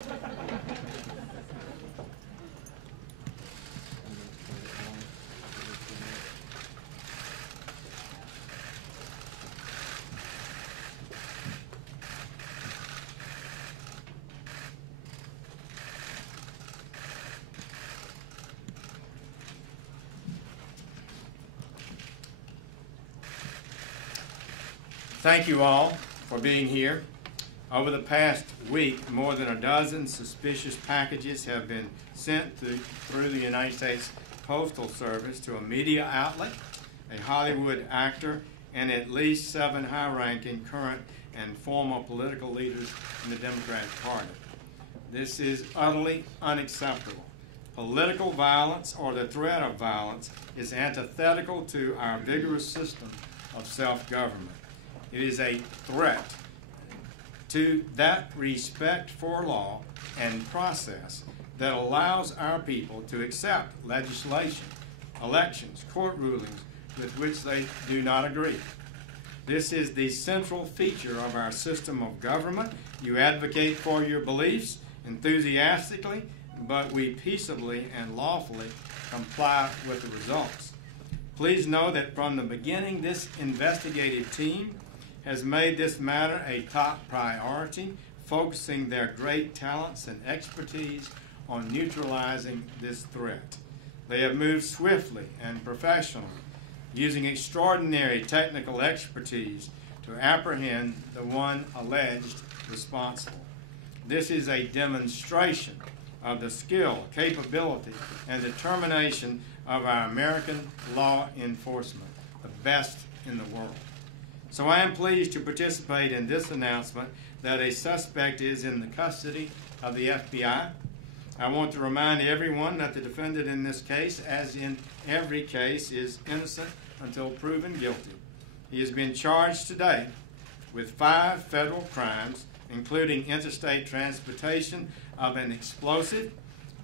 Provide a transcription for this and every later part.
Thank you all for being here. Over the past week, more than a dozen suspicious packages have been sent through the United States Postal Service to a media outlet, a Hollywood actor, and at least 7 high-ranking current and former political leaders in the Democratic Party. This is utterly unacceptable. Political violence or the threat of violence is antithetical to our vigorous system of self-government. It is a threat to that respect for law and process that allows our people to accept legislation, elections, court rulings with which they do not agree. This is the central feature of our system of government. You advocate for your beliefs enthusiastically, but we peaceably and lawfully comply with the results. Please know that from the beginning, this investigative team has made this matter a top priority, focusing their great talents and expertise on neutralizing this threat. They have moved swiftly and professionally, using extraordinary technical expertise to apprehend the one alleged responsible. This is a demonstration of the skill, capability, and determination of our American law enforcement, the best in the world. So I am pleased to participate in this announcement that a suspect is in the custody of the FBI. I want to remind everyone that the defendant in this case, as in every case, is innocent until proven guilty. He has been charged today with 5 federal crimes, including interstate transportation of an explosive,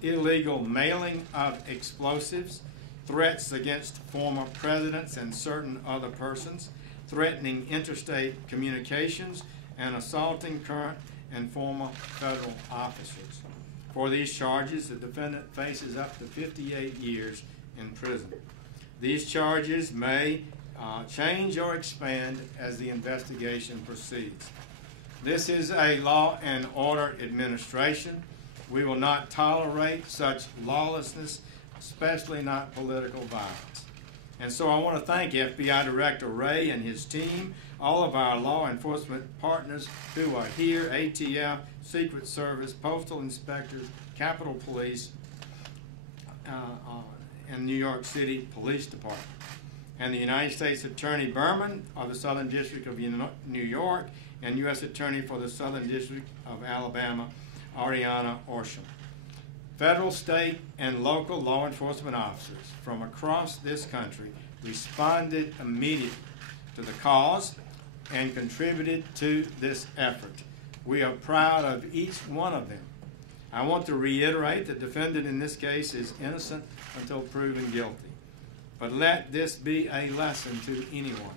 illegal mailing of explosives, threats against former presidents and certain other persons, threatening interstate communications, and assaulting current and former federal officers. For these charges, the defendant faces up to 58 years in prison. These charges may change or expand as the investigation proceeds. This is a law and order administration. We will not tolerate such lawlessness, especially not political violence. And so I want to thank FBI Director Wray and his team, all of our law enforcement partners who are here, ATF, Secret Service, Postal Inspectors, Capitol Police, and New York City Police Department, and the United States Attorney Berman of the Southern District of New York, and U.S. Attorney for the Southern District of Alabama, Ariana Orsham. Federal, state, and local law enforcement officers from across this country responded immediately to the cause and contributed to this effort. We are proud of each one of them. I want to reiterate the defendant in this case is innocent until proven guilty. But let this be a lesson to anyone,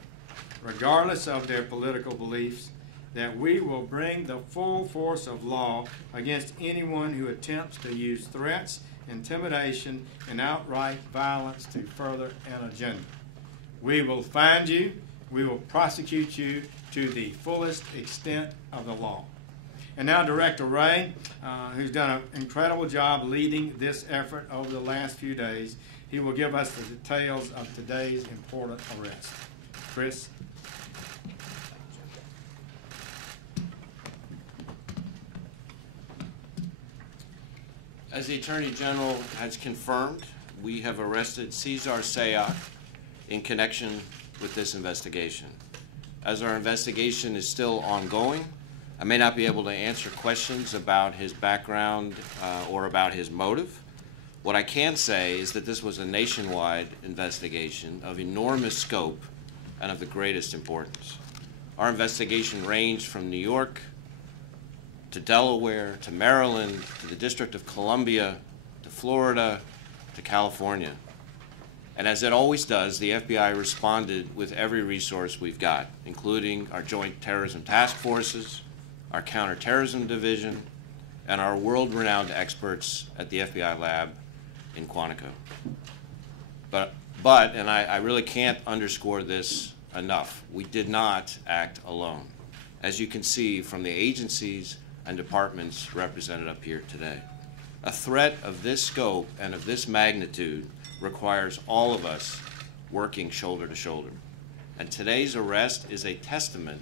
regardless of their political beliefs, that we will bring the full force of law against anyone who attempts to use threats, intimidation, and outright violence to further an agenda. We will find you, we will prosecute you to the fullest extent of the law. And now Director Wray, who's done an incredible job leading this effort over the last few days, he will give us the details of today's important arrest. Chris? As the Attorney General has confirmed, we have arrested Cesar Sayoc in connection with this investigation. As our investigation is still ongoing, I may not be able to answer questions about his background or about his motive. What I can say is that this was a nationwide investigation of enormous scope and of the greatest importance. Our investigation ranged from New York to Delaware, to Maryland, to the District of Columbia, to Florida, to California. And as it always does, the FBI responded with every resource we've got, including our Joint Terrorism Task Forces, our Counterterrorism Division, and our world-renowned experts at the FBI lab in Quantico. But and I really can't underscore this enough, we did not act alone, as you can see from the agencies and departments represented up here today. A threat of this scope and of this magnitude requires all of us working shoulder to shoulder. And today's arrest is a testament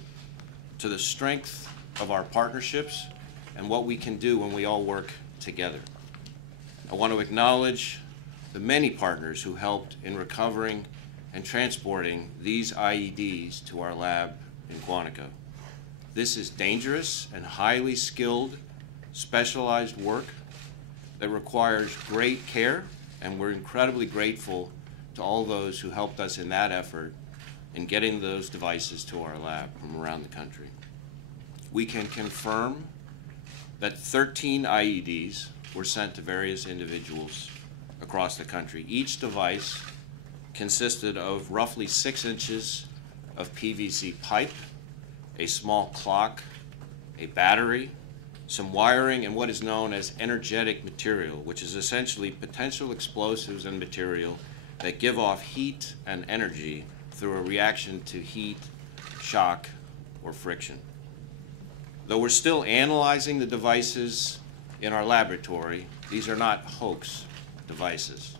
to the strength of our partnerships and what we can do when we all work together. I want to acknowledge the many partners who helped in recovering and transporting these IEDs to our lab in Quantico. This is dangerous and highly skilled, specialized work that requires great care, and we're incredibly grateful to all those who helped us in that effort in getting those devices to our lab from around the country. We can confirm that 13 IEDs were sent to various individuals across the country. Each device consisted of roughly 6 inches of PVC pipe, a small clock, a battery, some wiring, and what is known as energetic material, which is essentially potential explosives and material that give off heat and energy through a reaction to heat, shock, or friction. Though we're still analyzing the devices in our laboratory, these are not hoax devices.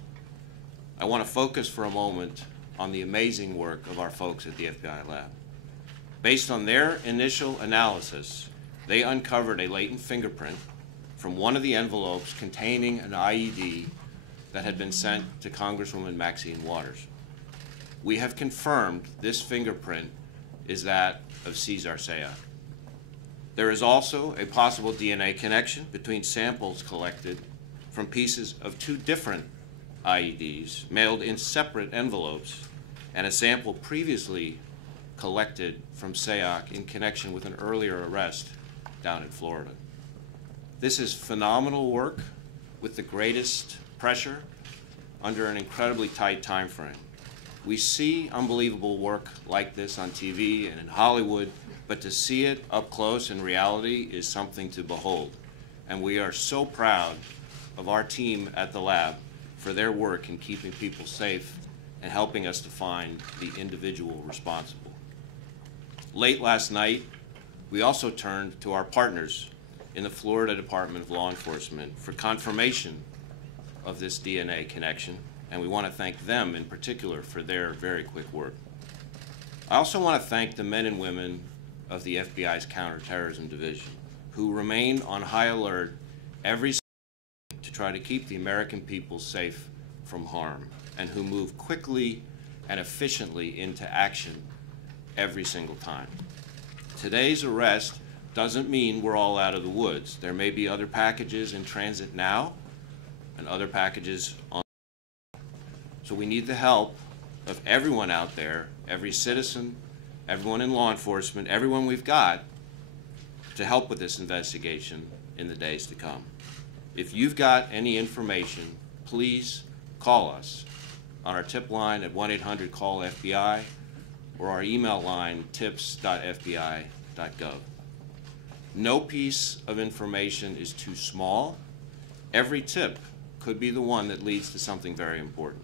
I want to focus for a moment on the amazing work of our folks at the FBI lab. Based on their initial analysis, they uncovered a latent fingerprint from one of the envelopes containing an IED that had been sent to Congresswoman Maxine Waters. We have confirmed this fingerprint is that of Cesar Sayoc. There is also a possible DNA connection between samples collected from pieces of 2 different IEDs mailed in separate envelopes and a sample previously collected from Sayoc in connection with an earlier arrest down in Florida. This is phenomenal work with the greatest pressure under an incredibly tight time frame. We see unbelievable work like this on TV and in Hollywood, but to see it up close in reality is something to behold. And we are so proud of our team at the lab for their work in keeping people safe and helping us to find the individual responsible. Late last night, we also turned to our partners in the Florida Department of Law Enforcement for confirmation of this DNA connection, and we want to thank them in particular for their very quick work. I also want to thank the men and women of the FBI's Counterterrorism Division, who remain on high alert every day to try to keep the American people safe from harm, and who move quickly and efficiently into action every single time. Today's arrest doesn't mean we're all out of the woods. There may be other packages in transit now and other packages on. So we need the help of everyone out there, every citizen, everyone in law enforcement, everyone we've got to help with this investigation in the days to come. If you've got any information, please call us on our tip line at 1-800-CALL-FBI or our email line tips.fbi.gov. No piece of information is too small. Every tip could be the one that leads to something very important.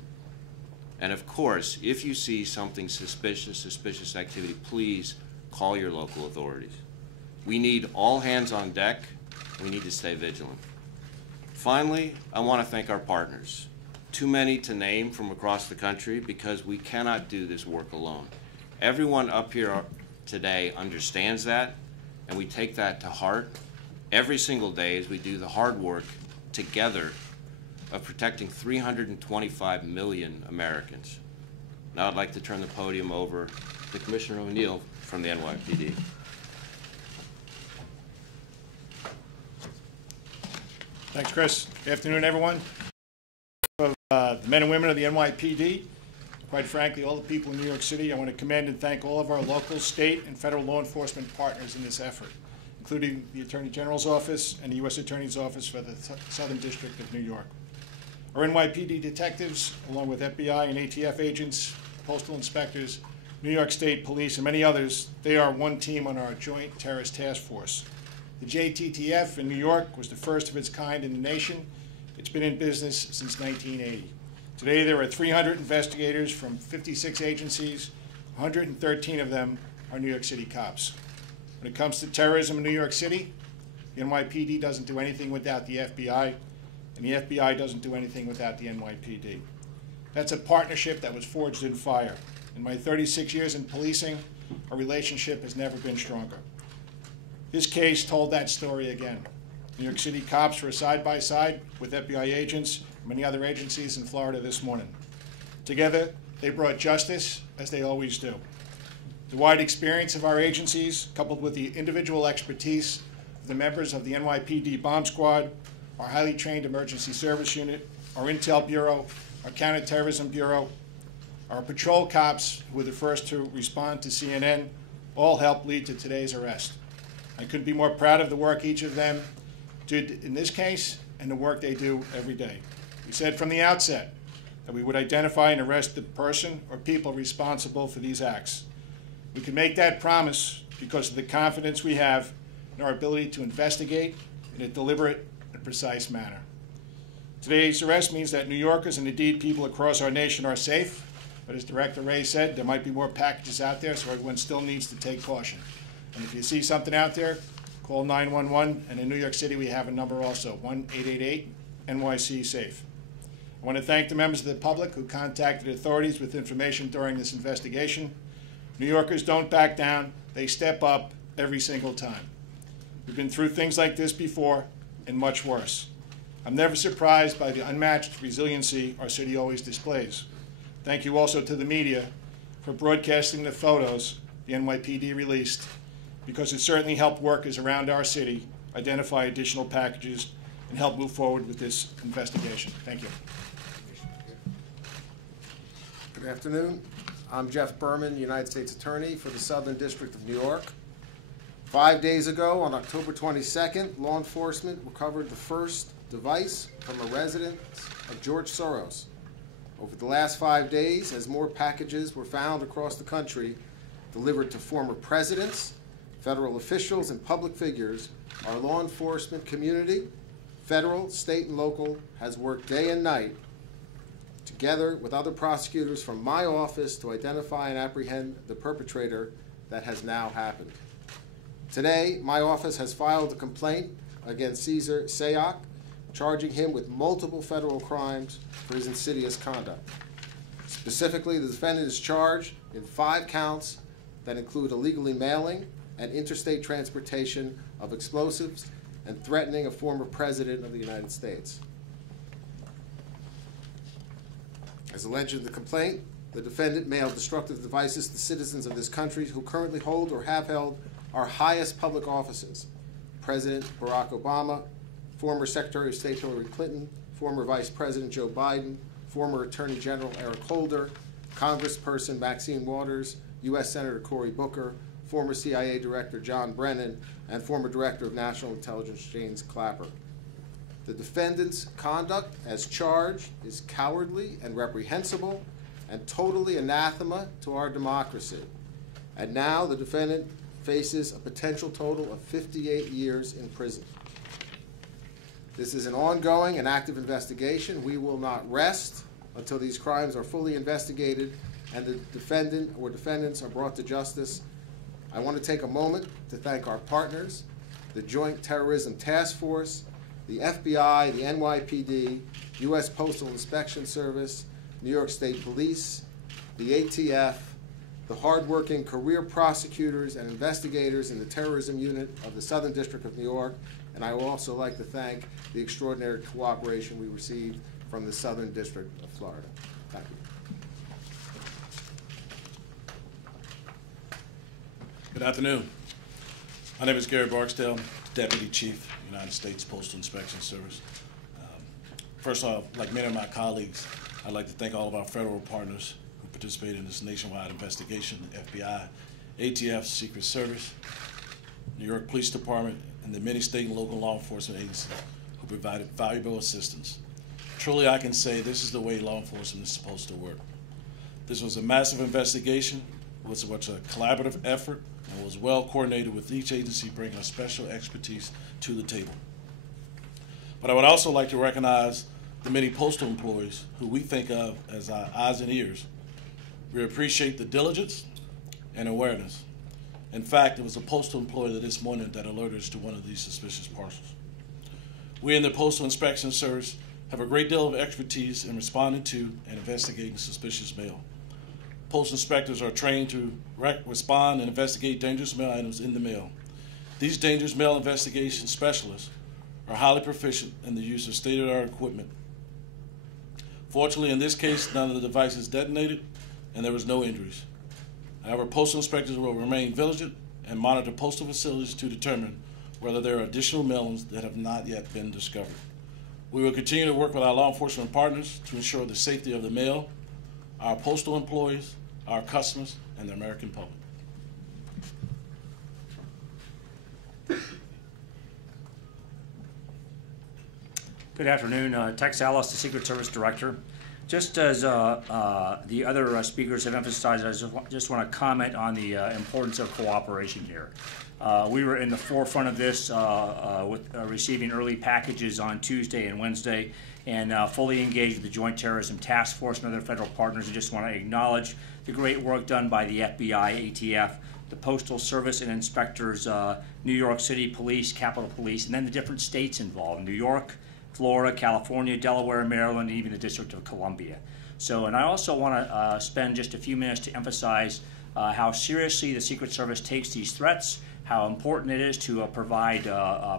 And of course, if you see something suspicious activity, please call your local authorities. We need all hands on deck. We need to stay vigilant. Finally, I want to thank our partners. Too many to name from across the country because we cannot do this work alone. Everyone up here today understands that, and we take that to heart every single day as we do the hard work together of protecting 325 million Americans. Now I'd like to turn the podium over to Commissioner O'Neill from the NYPD. Thanks, Chris. Good afternoon, everyone. The men and women of the NYPD, quite frankly, all the people in New York City, I want to commend and thank all of our local, state, and federal law enforcement partners in this effort, including the Attorney General's Office and the U.S. Attorney's Office for the Southern District of New York. Our NYPD detectives, along with FBI and ATF agents, postal inspectors, New York State Police, and many others, they are one team on our Joint Terrorist Task Force. The JTTF in New York was the first of its kind in the nation. It's been in business since 1980. Today there are 300 investigators from 56 agencies. 113 of them are New York City cops. When it comes to terrorism in New York City, the NYPD doesn't do anything without the FBI, and the FBI doesn't do anything without the NYPD. That's a partnership that was forged in fire. In my 36 years in policing, our relationship has never been stronger. This case told that story again. New York City cops were side by side with FBI agents and many other agencies in Florida this morning. Together, they brought justice, as they always do. The wide experience of our agencies, coupled with the individual expertise of the members of the NYPD Bomb Squad, our highly trained emergency service unit, our Intel Bureau, our Counterterrorism Bureau, our patrol cops, who were the first to respond to CNN, all helped lead to today's arrest. I couldn't be more proud of the work each of them did in this case and the work they do every day. We said from the outset that we would identify and arrest the person or people responsible for these acts. We can make that promise because of the confidence we have in our ability to investigate in a deliberate and precise manner. Today's arrest means that New Yorkers and indeed people across our nation are safe, but as Director Ray said, there might be more packages out there, so everyone still needs to take caution. And if you see something out there, call 911, and in New York City we have a number also, 1-888-NYC-SAFE. I want to thank the members of the public who contacted authorities with information during this investigation. New Yorkers don't back down, they step up every single time. We've been through things like this before and much worse. I'm never surprised by the unmatched resiliency our city always displays. Thank you also to the media for broadcasting the photos the NYPD released, because it certainly helped workers around our city identify additional packages and help move forward with this investigation. Thank you. Good afternoon. I'm Jeff Berman, United States Attorney for the Southern District of New York. 5 days ago, on October 22nd, law enforcement recovered the first device from a residence of George Soros. Over the last 5 days, as more packages were found across the country, delivered to former presidents, federal officials, and public figures, our law enforcement community, federal, state, and local, has worked day and night together with other prosecutors from my office to identify and apprehend the perpetrator that has now happened. Today, my office has filed a complaint against Cesar Sayoc, charging him with multiple federal crimes for his insidious conduct. Specifically, the defendant is charged in 5 counts that include illegally mailing and interstate transportation of explosives and threatening a former president of the United States. As alleged in the complaint, the defendant mailed destructive devices to citizens of this country who currently hold or have held our highest public offices: President Barack Obama, former Secretary of State Hillary Clinton, former Vice President Joe Biden, former Attorney General Eric Holder, Congressperson Maxine Waters, U.S. Senator Cory Booker, former CIA Director John Brennan, and former Director of National Intelligence James Clapper. The defendant's conduct as charged is cowardly and reprehensible and totally anathema to our democracy. And now the defendant faces a potential total of 58 years in prison. This is an ongoing and active investigation. We will not rest until these crimes are fully investigated and the defendant or defendants are brought to justice. I want to take a moment to thank our partners, the Joint Terrorism Task Force, the FBI, the NYPD, U.S. Postal Inspection Service, New York State Police, the ATF, the hardworking career prosecutors and investigators in the terrorism unit of the Southern District of New York, and I would also like to thank the extraordinary cooperation we received from the Southern District of Florida. Thank you. Good afternoon. My name is Gary Barksdale, Deputy Chief, United States Postal Inspection Service. First off, like many of my colleagues, I'd like to thank all of our federal partners who participated in this nationwide investigation: the FBI, ATF, Secret Service, New York Police Department, and the many state and local law enforcement agencies who provided valuable assistance. Truly, I can say this is the way law enforcement is supposed to work. This was a massive investigation, was a collaborative effort and was well coordinated, with each agency bringing a special expertise to the table. But I would also like to recognize the many postal employees who we think of as our eyes and ears. We appreciate the diligence and awareness. In fact, it was a postal employee this morning that alerted us to one of these suspicious parcels. We in the Postal Inspection Service have a great deal of expertise in responding to and investigating suspicious mail. Postal inspectors are trained to respond and investigate dangerous mail items in the mail. These dangerous mail investigation specialists are highly proficient in the use of state-of-the-art equipment. Fortunately, in this case, none of the devices detonated and there was no injuries. However, postal inspectors will remain vigilant and monitor postal facilities to determine whether there are additional mailings that have not yet been discovered. We will continue to work with our law enforcement partners to ensure the safety of the mail, our postal employees, our customers, and the American public. Good afternoon. Tex Ellis, the Secret Service Director. Just as the other speakers have emphasized, I just want to comment on the importance of cooperation here. We were in the forefront of this with receiving early packages on Tuesday and Wednesday, and fully engaged with the Joint Terrorism Task Force and other federal partners. I just want to acknowledge the great work done by the FBI, ATF, the Postal Service and inspectors, New York City Police, Capitol Police, and then the different states involved, New York, Florida, California, Delaware, Maryland, and even the District of Columbia. So, and I also want to spend just a few minutes to emphasize how seriously the Secret Service takes these threats, how important it is to provide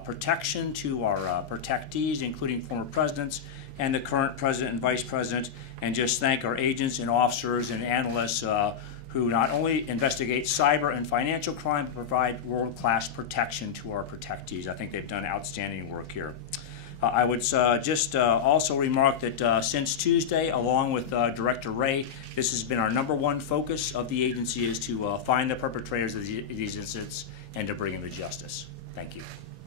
protection to our protectees, including former presidents and the current president and vice president, and just thank our agents and officers and analysts who not only investigate cyber and financial crime, but provide world-class protection to our protectees. I think they've done outstanding work here. I would just also remark that since Tuesday, along with Director Ray, this has been our #1 focus of the agency, is to find the perpetrators of these incidents and to bring them to justice. Thank you.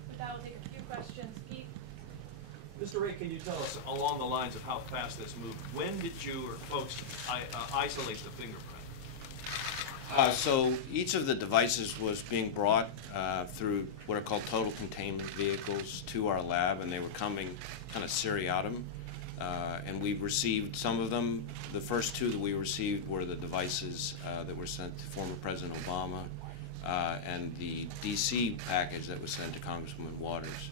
With that, we'll take a few questions. Pete? Mr. Ray, can you tell us, along the lines of how fast this moved, when did you or folks isolate the fingerprint? So each of the devices was being brought through what are called total containment vehicles to our lab, and they were coming kind of seriatim. And we received some of them. The first two that we received were the devices that were sent to former President Obama and the DC package that was sent to Congresswoman Waters.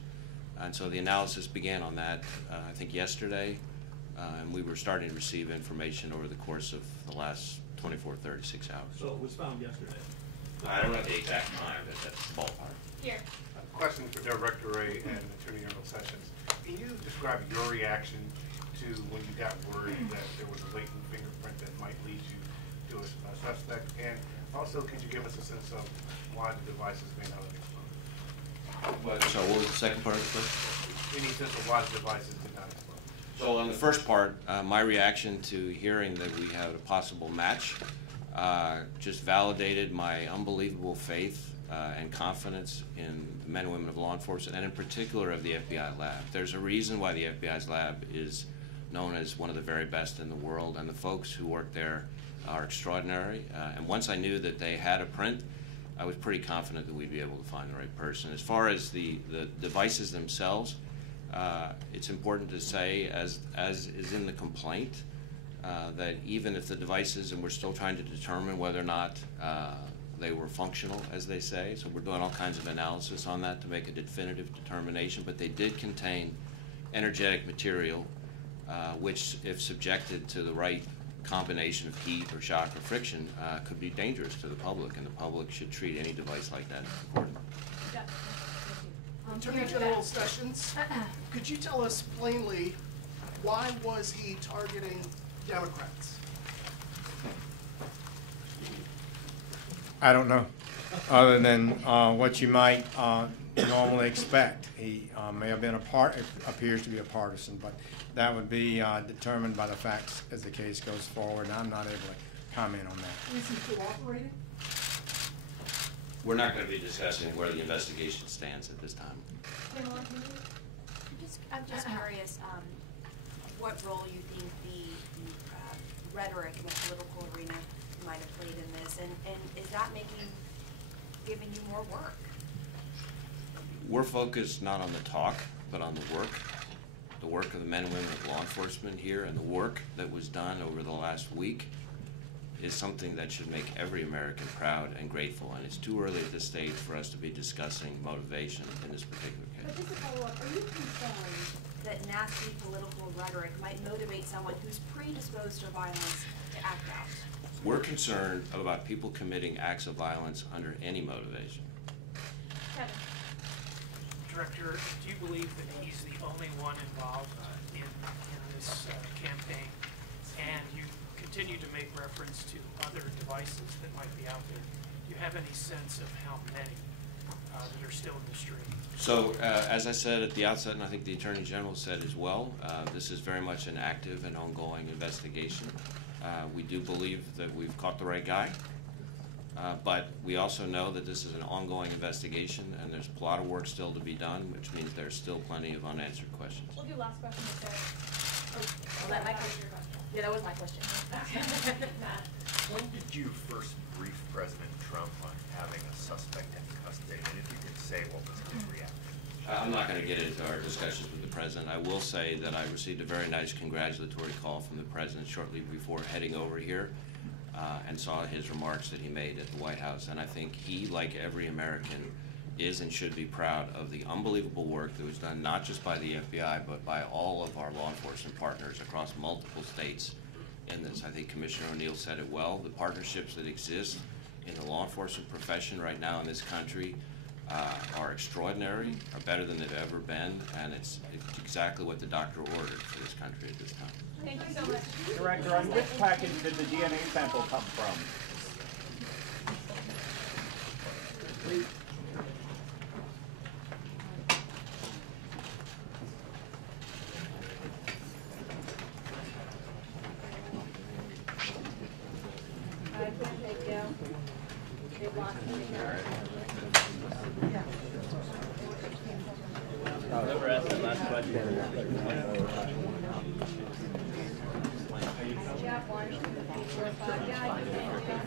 And so the analysis began on that, I think, yesterday, and we were starting to receive information over the course of the last 24, 36 hours. So it was found yesterday? I don't have the exact time, but that's the ballpark. Here. A question for Director Ray and Attorney General Sessions. Can you describe your reaction to when you got word that there was a latent fingerprint that might lead you to a suspect? And also, could you give us a sense of why the devices may not have exploded? So what was the second part of the question? Any sense of why the devices did not explode? So on the first part, my reaction to hearing that we had a possible match just validated my unbelievable faith and confidence in the men and women of law enforcement, and in particular of the FBI lab. There's a reason why the FBI's lab is known as one of the very best in the world, and the folks who work there are extraordinary. And once I knew that they had a print, I was pretty confident that we'd be able to find the right person. As far as the devices themselves, it's important to say, as is in the complaint, that even if the devices, and we're still trying to determine whether or not they were functional, as they say, so we're doing all kinds of analysis on that to make a definitive determination, but they did contain energetic material, which, if subjected to the right combination of heat or shock or friction, could be dangerous to the public, and the public should treat any device like that accordingly. Attorney General Sessions, could you tell us plainly, why was he targeting Democrats? I don't know, other than what you might normally expect. He may have been appears to be a partisan, but that would be determined by the facts as the case goes forward. I'm not able to comment on that. Is he cooperating? We're not going to be discussing where the investigation stands at this time. I'm just curious what role you think the rhetoric in the political arena might have played in this, and is that giving you more work? We're focused not on the talk, but on the work of the men and women of law enforcement here, and the work that was done over the last week is something that should make every American proud and grateful, and it's too early at this stage for us to be discussing motivation in this particular case. But just to follow up, are you concerned that nasty political rhetoric might motivate someone who's predisposed to violence to act out? We're concerned about people committing acts of violence under any motivation. Kevin. Director, do you believe that he's the only one involved in this campaign? And you continue to make reference to other devices that might be out there. Do you have any sense of how many that are still in the stream? So, as I said at the outset, and I think the Attorney General said as well, this is very much an active and ongoing investigation. We do believe that we've caught the right guy, but we also know that this is an ongoing investigation, and there's a lot of work still to be done, which means there's still plenty of unanswered questions. We'll do last question. Oh, that my question? Yeah, that was my question. Matt. When did you first brief President Trump on having a suspect in custody? And if you could say what was his reaction? I'm not going to get into our discussions with the President. I will say that I received a very nice congratulatory call from the President shortly before heading over here and saw his remarks that he made at the White House. And I think he, like every American, is and should be proud of the unbelievable work that was done not just by the FBI, but by all of our law enforcement partners across multiple states in this. I think Commissioner O'Neill said it well. The partnerships that exist in the law enforcement profession right now in this country are extraordinary, are better than they've ever been, and it's exactly what the doctor ordered for this country at this time. Thank you so much. Director, on which package did the DNA sample come from? Whoever asked that last question. Jeff, 1, 2, 3, 4, 5. Yeah, I can.